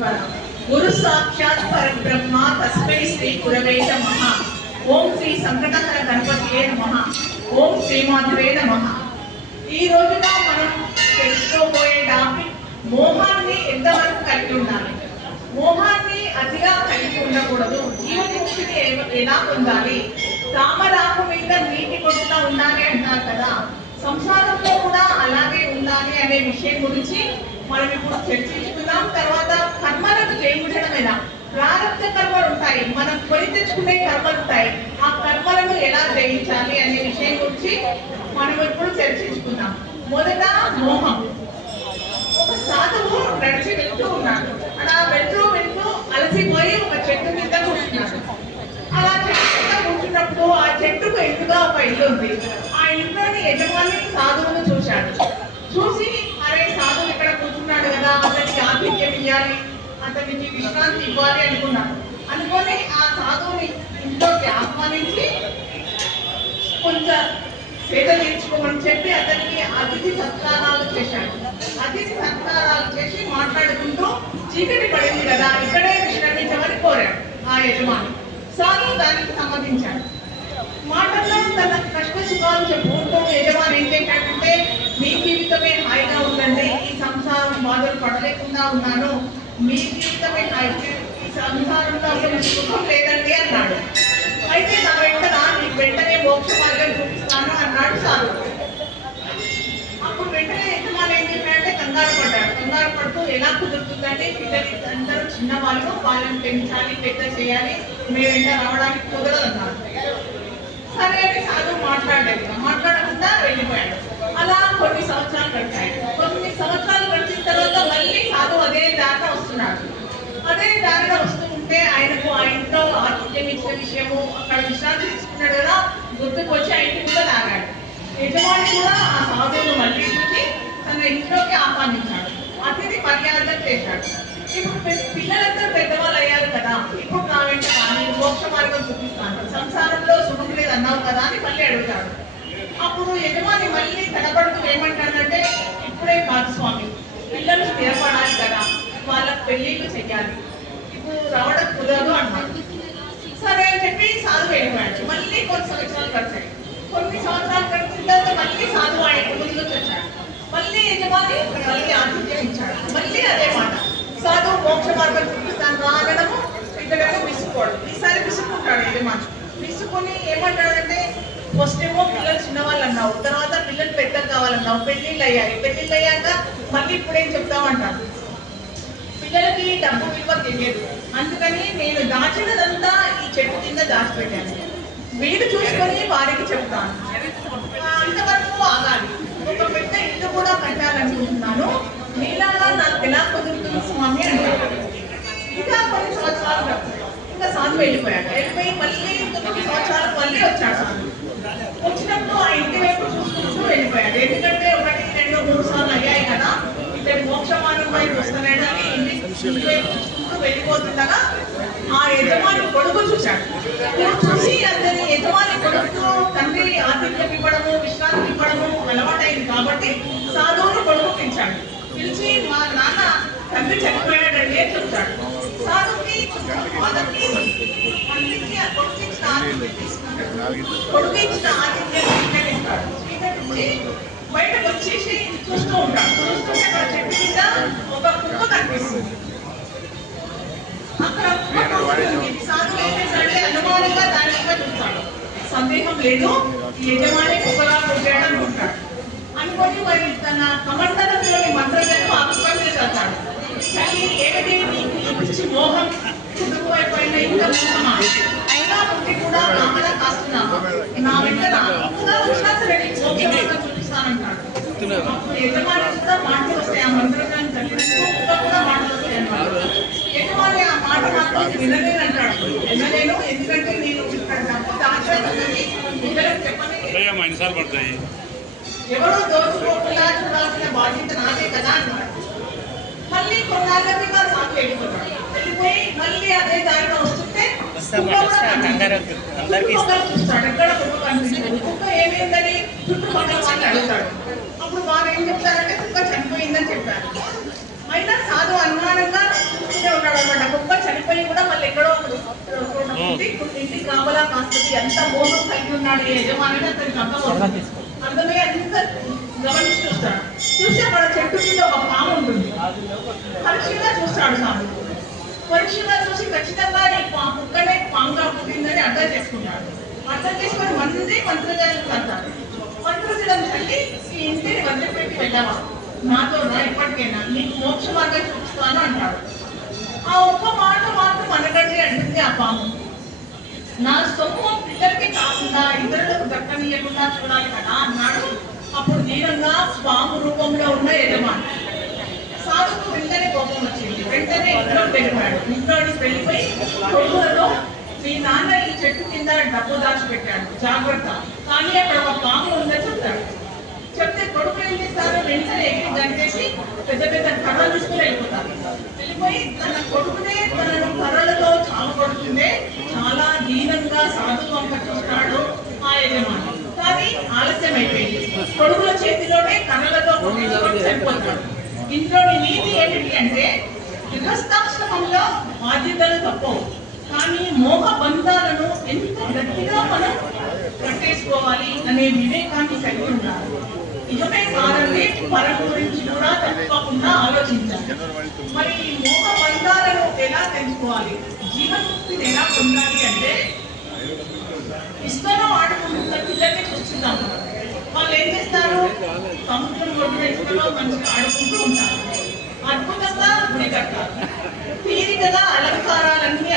గురు సాక్షాత్ పరబ్రహ్మ తస్మై శ్రీ గురవే నమః. ఓం శ్రీ సంకటహర గణపతియే నమః. ఓం శ్రీమాధవే నమః. ఈ రోజున మనం తెలుసుకోబోయే టాపిక్ మోహాన్ని ఎంతవరకు కలిగి ఉండాలి? మోహాన్ని అతిగా కలిగి ఉండకూడదు. జీవన్ముక్తిని ఎలా పొందాలి? తామరాకు మీద నీటి కొట్టులా ఉండాలి అంటారు కదా. సంసారంలో కూడా అలాగే ఉండాలి అనే విషయం గురించి మనం ఇప్పుడు చర్చించుకుందాం. తర్వాత కర్మలకు ఎలా ప్రారంభ కర్మలు ఉంటాయి. మనం కొని తెచ్చుకునే కర్మలు ఉంటాయి. ఆ కర్మలను ఎలా జయించాలి అనే విషయం గురించి మనం ఇప్పుడు చర్చించుకుందాం. మొదట మోహం. ఒక సాధువు నడిచి వెళ్తూ ఉన్నాడు. అలా వెళ్తూ వెళ్తూ అలసిపోయి ఒక చెట్టు మీద కూర్చున్నాడు. అలా చెట్టు మీద కూర్చున్నప్పుడు ఆ చెట్టుకు ఎదురుగా ఒక ఇల్లు ఉంది. ఆ ఇంట్లోని యజమాని సాధువును చూశాడు. చూసి అరే సాధువు ఇక్కడ కూర్చున్నాడు కదా అతనికి ఆతిథ్యం ఇవ్వాలి అతనికి విశ్రాంతి ఇవ్వాలి అనుకున్నాడు అనుకొని ఆ సాధువుని ఇంట్లోకి ఆహ్వానించి కొంచెం సేద తీర్చుకోమని చెప్పి అతనికి అతిథి సత్కారాలు చేశాడు. అతిథి సత్కారాలు చేసి మాట్లాడుకుంటూ చీకటి పడింది కదా ఇక్కడే విశ్రమించమని కోరాడు ఆ యజమాని. సాధు దానికి సమ్మతించాడు. మాటల్లో తన కష్ట సుఖాలు చెప్పుకుంటూ యజమాని ఏం చేశాడంటే మీ జీవితమే హాయిగా ఉందండి. ఈ సంసారం బాధలు పడలేకుండా ఉన్నాను. సంసారంలో అసలు సుఖం లేదండి అన్నాడు. అయితే నా వెంట నీకు వెంటనే మోక్ష మార్గం చూపిస్తాను అన్నాడు సాధు అప్పుడు వెంటనే యజమాని ఏం చెప్పాడంటే కంగారు పడ్డాడు. కంగారు పడుతూ ఎలా కుదురుతుందంటే పిల్లలు అందరూ చిన్నవాళ్ళు వాళ్ళని పెంచాలి పెద్ద చేయాలి మీ వెంట రావడానికి కుదరదు అన్నాడు. సరే అని సాధువు మాట్లాడలేదు మాట్లాడకుండా వెళ్ళిపోయాడు. అలా కొన్ని సంవత్సరాలు గడిచాయి. కొన్ని సంవత్సరాలు గడిచిన తర్వాత మళ్ళీ సాధువు అదే దాకా వస్తున్నాడు. అదే దారిలో వస్తూ ఉంటే ఆయనకు ఆ ఇంట్లో ఆతిథ్యం ఇచ్చిన విషయము అక్కడ విశ్రాంతి తీసుకున్నాడు కదా గుర్తుకు వచ్చి ఆ ఇంటికి కూడా తాగాడు. యజమాని కూడా ఆ సాధువును మళ్ళీ చూసి తన ఇంట్లోకి ఆహ్వానించాడు. అతిథి మర్యాద చేశాడు. ఇప్పుడు పిల్లలందరూ పెద్దవాళ్ళు అయ్యారు కదా ఇప్పుడు నా వెంట కానీ మోక్ష మార్గం చూపిస్తాను. సంసారంలో సుఖం లేదు అన్నావు కదా అని మళ్ళీ అడుగుతాడు. అప్పుడు యజమాని మళ్ళీ తడబడుతూ ఏమంటాడంటే ఇప్పుడే కాదు స్వామి పిల్లలు స్థిరపడ పెళ్ళిళ్ళు చెయ్యాలి ఇప్పుడు రావడం కుదరదు అంటారు సరే అని చెప్పి సాధువు వెళ్ళిపోయాడు మళ్ళీ కొన్ని సంవత్సరాలు గడిచాయి కొన్ని సంవత్సరాలు గడిచిన తర్వాత మళ్ళీ సాధువు ఆయన ముందుకు వచ్చాడు మళ్ళీ యజమాని మళ్ళీ ఆతిథ్యం ఇచ్చాడు మళ్ళీ అదే మాట సాధువు మోక్ష మార్గం చూపిస్తాను రాగడము ఇతడేమో విసుక్కోడు ఈసారి విసుకుంటాడు యజమాని విసుకుని ఏమంటాడంటే ఫస్ట్ ఏమో పిల్లలు చిన్నవాళ్ళు అన్నావు తర్వాత పిల్లలు పెద్దలు కావాలన్నావు పెళ్ళిళ్ళు అయ్యాయి పెళ్ళిళ్ళు అయ్యాక మళ్ళీ ఇప్పుడేం చెప్తామంటాడు పిల్లలకి డబ్బు విలువ తెలియదు. అందుకని నేను దాచినదంతా ఈ చెట్టు కింద దాచిపెట్టాను. వీడు చూసుకొని వారికి చెప్తాను అంతవరకు ఆగాలి. ఒక పెద్ద ఇల్లు కూడా కట్టాలనుకుంటున్నాను. నీలాగా నాకు ఎలా కుదురుతుంది స్వామి అంటారు ఇంకా కొన్ని సంవత్సరాలు ఇంకా సాధు వెళ్ళిపోయాడు. వెళ్ళిపోయి మళ్ళీ తొమ్మిది సంవత్సరాలు మళ్ళీ వచ్చాడు వచ్చినప్పుడు ఆ ఇంటి వైపు చూసుకుంటూ వెళ్ళిపోయాడు. ఎందుకంటే ఒకటి రెండు మూడు సార్లు అయ్యాయి కదా ఇతని మోక్షమానం వైపు వస్తున్నాడు అని ఇంటి ఇంటి వైపు చూసుకుంటూ వెళ్ళిపోతుండగా ఆ యజమాని కొడుకు చూశాడు. చూసి అతని యజమాని కొడుకు తండ్రి ఆతిథ్యం ఇవ్వడము విశ్రాంతి ఇవ్వడము అలవాటైంది కాబట్టి సాధువుని కొడుకు పిలిచాడు. పిలిచి మా నాన్న తండ్రి చనిపోయాడండి అని చెప్తాడు. సాధువుకి ఫాదర్కి తండ్రికి ఆ కొడుకు ఇచ్చిన ఆతిథ్యం కొడుకు ఇచ్చిన ఆతిథ్యం స్వీకరిస్తాడు. స్వీకరించి బయటకు వచ్చేసి చూస్తూ ఉంటాడు. చూస్తుంటే అక్కడ చెట్టు కింద ఒక కుక్క కనిపిస్తుంది. అక్కడ అనుమానంగా దాని వైపు చూస్తాడు సందేహం లేదు ఈ యజమాని కుక్కలా పుట్టాడు అనుకుంటాడు అనుకొని మరి తన కమండలంలోని మంత్రులను ఆ చేస్తాడు మీద ఏమిటి పిచ్చి మోహం కుటుంబమైపోయిన ఇంత మోహమా అయినా పుట్టి కూడా నామలా కాస్తున్నాను నా వెంట నా ఇంకా సరే చూపిస్తానంటాడు అప్పుడు యజమాని కూడా మాటలు వస్తాయి ఆ మంత్రాలను చల్లినట్టు కుక్క కూడా మాటలు వస్తాయి అన్నమాట యజమాని ఆ మాట మాత్రం వినలేనంటాడు వినలేను ఎందుకంటే నేను డబ్బు పిల్లలకు పడతాయి? ఎవరో దోచుకోకుండా చూడాల్సిన బాధ్యత నాదే కదా అన్నాడు మళ్ళీ కొన్నాళ్ళకి మా సాగు వెళ్ళిపోతాడు వెళ్ళిపోయి మళ్ళీ అదే దారిలో వస్తుంటే కుక్క కూడా కనిపించదు. చుట్టుపక్కల చూస్తాడు ఎక్కడ కుక్క కనిపించదు కుక్క ఏమైందని చుట్టుపక్కల వాళ్ళు అడుగుతాడు అప్పుడు వారు ఏం చెప్తారంటే కుక్క చనిపోయిందని చెప్పారు. అయినా సాధు అనుమానంగా చూస్తూనే చచ్చిపోయి కూడా మళ్ళీ ఎక్కడో ఇంటి ఇంటికి కావలా కాస్తుంది ఎంత మోహం కలిగి ఉన్నాడు యజమాని అతనికి అర్థమవుతుంది అర్థమై అంత గమనించి చూస్తాడు చూసి అక్కడ చెట్టు కింద ఒక పాము ఉంటుంది. పరీక్షగా చూస్తాడు స్వామి పరీక్షగా చూసి ఖచ్చితంగా పాము కుక్కనే పాముగా పుట్టిందని అర్థం చేసుకుంటాడు. అర్థం చేసుకొని మంది మంత్రజాలం కడతాడు. మంత్రజలం చల్లి ఈ ఇంటిని వదిలిపెట్టి వెళ్ళావా నాతో రా ఎప్పటికైనా నీకు మోక్ష మార్గం చూపిస్తాను అంటాడు. ఆ ఒక్క మాట మాత్రం అనగండి అంటుంది ఆ పాము. నా సొమ్ము పిల్లలకి కాకుండా ఇతరులకు దక్కనీయకుండా చూడాలి కదా అన్నాడు. అప్పుడు దీనంగా పాము రూపంలో ఉన్న యజమాని. సాధుకు వెంటనే కోపం వచ్చింది. వెంటనే ఇంట్లో వెళ్ళిపోయాడు. ఇంట్లోకి వెళ్ళిపోయి కొడుకులతో మీ నాన్న ఈ చెట్టు కింద డబ్బు దాచిపెట్టాడు. జాగ్రత్త. కానీ అక్కడ ఒక పాము ఉందని కొడుకు ఏం చేస్తారు వెంటనే ఎగిరి గంటేసి పెద్ద పెద్ద కర్రలు తీసుకుని వెళ్ళిపోతారు. వెళ్ళిపోయి తన కొడుకునే తనను కర్రలతో చావగొడుతుందే చాలా దీనంగా సాధు చూస్తాడు ఆ యజమాని. కానీ ఆలస్యం అయిపోయింది. కొడుకుల చేతిలోనే కర్రలతో కొట్టించుకొని చనిపోతాడు. ఇందులోని నీతి ఏమిటి అంటే గృహస్థాశ్రమంలో బాధ్యతలు తప్పవు. కానీ మోహ బంధాలను ఎంత గట్టిగా మనం కట్టేసుకోవాలి అనే వివేకాన్ని కలిగి ఉండాలి. నిజమే కాదండి పరం గురించి కూడా తప్పకుండా ఆలోచించాలి. మరి ఈ మోహ బంధాలను ఎలా తెలుసుకోవాలి? జీవన్ముక్తిని ఎలా పొందాలి అంటే ఇష్టంలో ఆడుకుంటున్న పిల్లల్ని చూస్తున్నాం వాళ్ళు ఏం చేస్తారు? సముద్రం కొట్టిన ఇసుకలో మంచిగా ఆడుకుంటూ ఉంటారు. అద్భుతంగా గుడి కట్టారు తీరికగా అలంకారాలన్నీ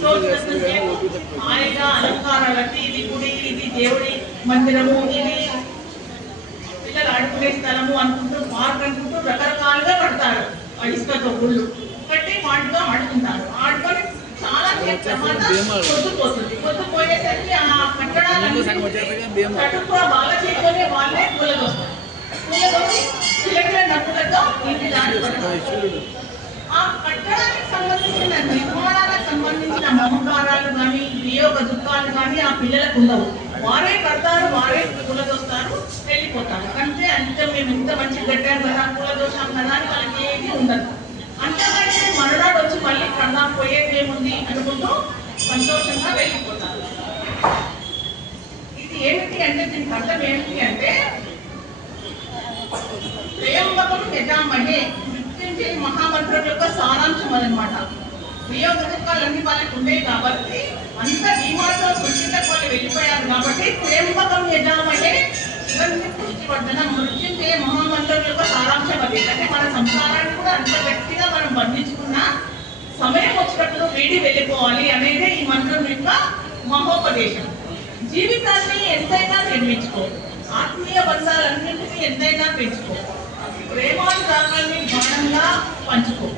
సో రోజుసేపు హాయిగా అలంకారాలకి ఇది గుడి ఇది దేవుడి మందిరము ఇది ఉండే స్థలము అనుకుంటూ పార్క్ అనుకుంటూ రకరకాలుగా కడతారు ఆ ఇసుకతో గుళ్ళు. కట్టి వాటిలో ఆడుకుంటారు. ఆడుకొని చాలా తర్వాత పొద్దుపోతుంది పొద్దుపోయేసరికి ఆ కట్టడాలన్నీ కట్టుకున్న వాళ్ళ చేతిలోనే వాళ్ళే కూలదోస్తారు. కూలదోసి పిల్లల నప్పులతో ఇంటి దాటుకుంటారు ఆ కట్టడానికి సంబంధించిన నిర్మాణాలకు సంబంధించిన మమకారాలు కానీ వియోగ దుఃఖాలు కానీ ఆ పిల్లలకు ఉండవు. వారే కడతారు వారే కులదోస్తారు వెళ్ళిపోతారు. అంటే అంతే మేము ఇంత మంచి కట్టాం కదా కులదోషం కదా అని వాళ్ళకి ఏది ఉండదు. అంతకంటే మరునాడు వచ్చి మళ్ళీ కడదాం పోయేది ఏముంది అనుకుంటూ సంతోషంగా వెళ్ళిపోతారు. ఇది ఏమిటి అంటే దీనికి అర్థం ఏమిటి అంటే ప్రయోగం యజామహే మృత్యుంజయ మహామంత్రం యొక్క సారాంశం అదనమాట. వియోగ వాళ్ళకి ఉండేవి కాబట్టి అంత ధీమాతో సృష్టిలకు కొన్ని వెళ్ళిపోయారు కాబట్టి త్రయంబకం యజామహే శివన్ని పుష్టివర్ధన మృత్యుంజయ మహామంత్రం యొక్క సారాంశం అది అంటే మన సంసారాన్ని కూడా అంత గట్టిగా మనం బంధించుకున్నా సమయం వచ్చినట్లు వీడి వెళ్ళిపోవాలి అనేదే ఈ మంత్రం యొక్క మహోపదేశం. జీవితాన్ని ఎంతైనా నిర్మించుకో ఆత్మీయ బంధాలన్నింటినీ ఎంతైనా పెంచుకో. ప్రేమానురాగాల్ని బాణంగా పంచుకో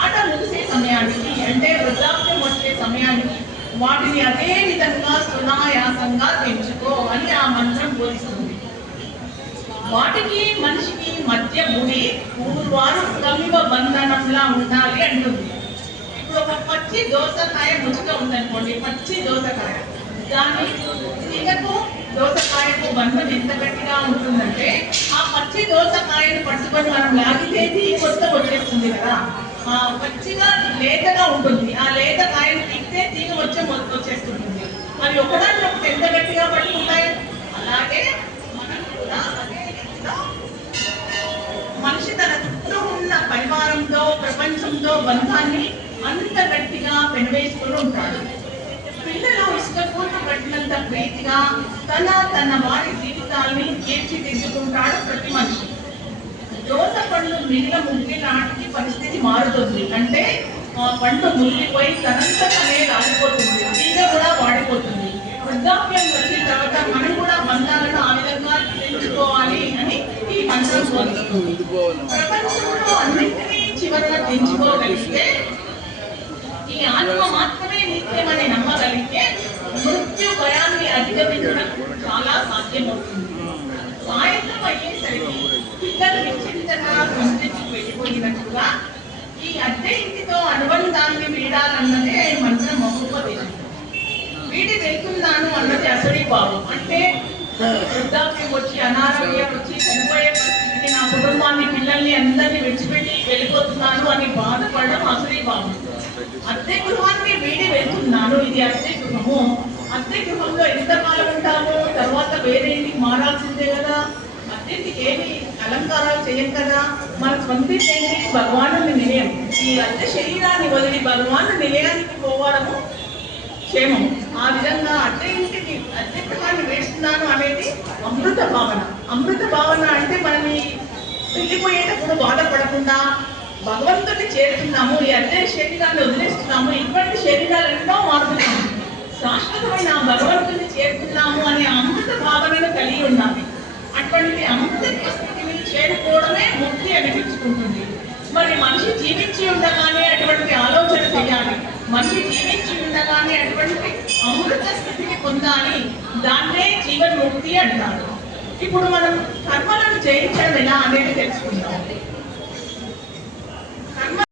ఆట ముగిసే సమయానికి అంటే వృద్ధాప్యం వచ్చే సమయానికి వాటిని అదే విధంగా సునాయాసంగా తెంచుకో అని ఆ మంత్రం బోధిస్తుంది. వాటికి మనిషికి మధ్య భూమి పూర్వారు కమివ బంధనంలా ఉండాలి అంటుంది. ఇప్పుడు ఒక పచ్చి దోసకాయ రుచిగా ఉందనుకోండి పచ్చి దోసకాయ. దాన్ని తీగకు దోసకాయకు బంధం ఎంత గట్టిగా ఉంటుందంటే ఆ పచ్చి దోసకాయను పట్టుకొని మనం లాగితే కొత్త వచ్చేస్తుంది కదా. మంచిగా పచ్చిగా లేతగా ఉంటుంది. ఆ లేత కాయలు తింటే తీగ వచ్చే మొత్తం వచ్చేస్తుంటుంది. మరి ఒకదాన్ని ఒకటి ఎంత గట్టిగా పట్టుకుంటాయి? అలాగే మనం కూడా అదే మనిషి తన చుట్టూ ఉన్న పరివారంతో ప్రపంచంతో బంధాన్ని అంత గట్టిగా పెనవేసుకుని ఉంటాడు. పిల్లలు ఇష్టపూర్తి పట్టినంత ప్రీతిగా తన తన వారి జీవితాన్ని తీర్చిదిద్దుకుంటాడు ప్రతి మనిషి. దోస పండ్లు మిగిలిన ముగ్గి నాటికి పరిస్థితి మారుతుంది. అంటే ఆ పండు ముగిలిపోయి తనంతమే తనే రాలిపోతుంది. తీగ కూడా వాడిపోతుంది. వృద్ధాప్యం వచ్చిన తర్వాత మనం కూడా బంధాలను ఆ విధంగా పెంచుకోవాలి అని ఈ మంత్రం కోరుతుంది. ప్రపంచంలో అన్నింటినీ చివరన పెంచుకోగలిగితే ఈ ఆత్మ మాత్రమే నిత్యమని నమ్మగలిగితే మృత్యు భయాన్ని అధిగమించడం చాలా సాధ్యమవుతుంది. సంతృప్తి ఈ అద్దె ఇంటితో అనుబంధాన్ని వీడాలన్నదే ఈ మంత్రం వీడి వెళ్తున్నాను అన్నది అసడి భావం అంటే వృద్ధాప్యం వచ్చి అనారోగ్యం వచ్చి చనిపోయే పరిస్థితికి నా కుటుంబాన్ని పిల్లల్ని అందరినీ విడిచిపెట్టి వెళ్ళిపోతున్నాను అని బాధపడడం అసడి భావం వెళ్తున్నాను. ఇది అద్దె గృహము. అద్దె గృహంలో ఎంతకాలం ఉంటాము తర్వాత వేరే ఇంటికి మారాల్సిందే కదా. అద్దెంటికి ఏమి అలంకారాలు చేయం కదా. మన సొంత ఏంటి భగవాను నిలయం. ఈ అంత శరీరాన్ని వదిలి భగవాను నిలయానికి పోవడము క్షేమం. ఆ విధంగా అద్దె ఇంటికి అద్దె వేస్తున్నాను అనేది అమృత భావన. అమృత భావన అంటే మనని వెళ్ళిపోయేటప్పుడు బాధపడకుండా భగవంతుని చేరుతున్నాము ఈ అద్దె శరీరాన్ని వదిలేస్తున్నాము ఇటువంటి శరీరాలు ఎన్నో మారుతున్నాము శాశ్వతమైన భగవంతుడిని భగవంతుని చేరుతున్నాము అనే అమృత భావనను కలిగి ఉన్నాము మరి మనిషి జీవించి ఉండగానే అటువంటి ఆలోచన చేయాలి. మనిషి జీవించి ఉండగానే అటువంటి అమృత స్థితిని పొందాలి. దాన్నే జీవన్ముక్తి అంటారు. ఇప్పుడు మనం కర్మలను జయించడం ఎలా అనేది తెలుసుకుందాం.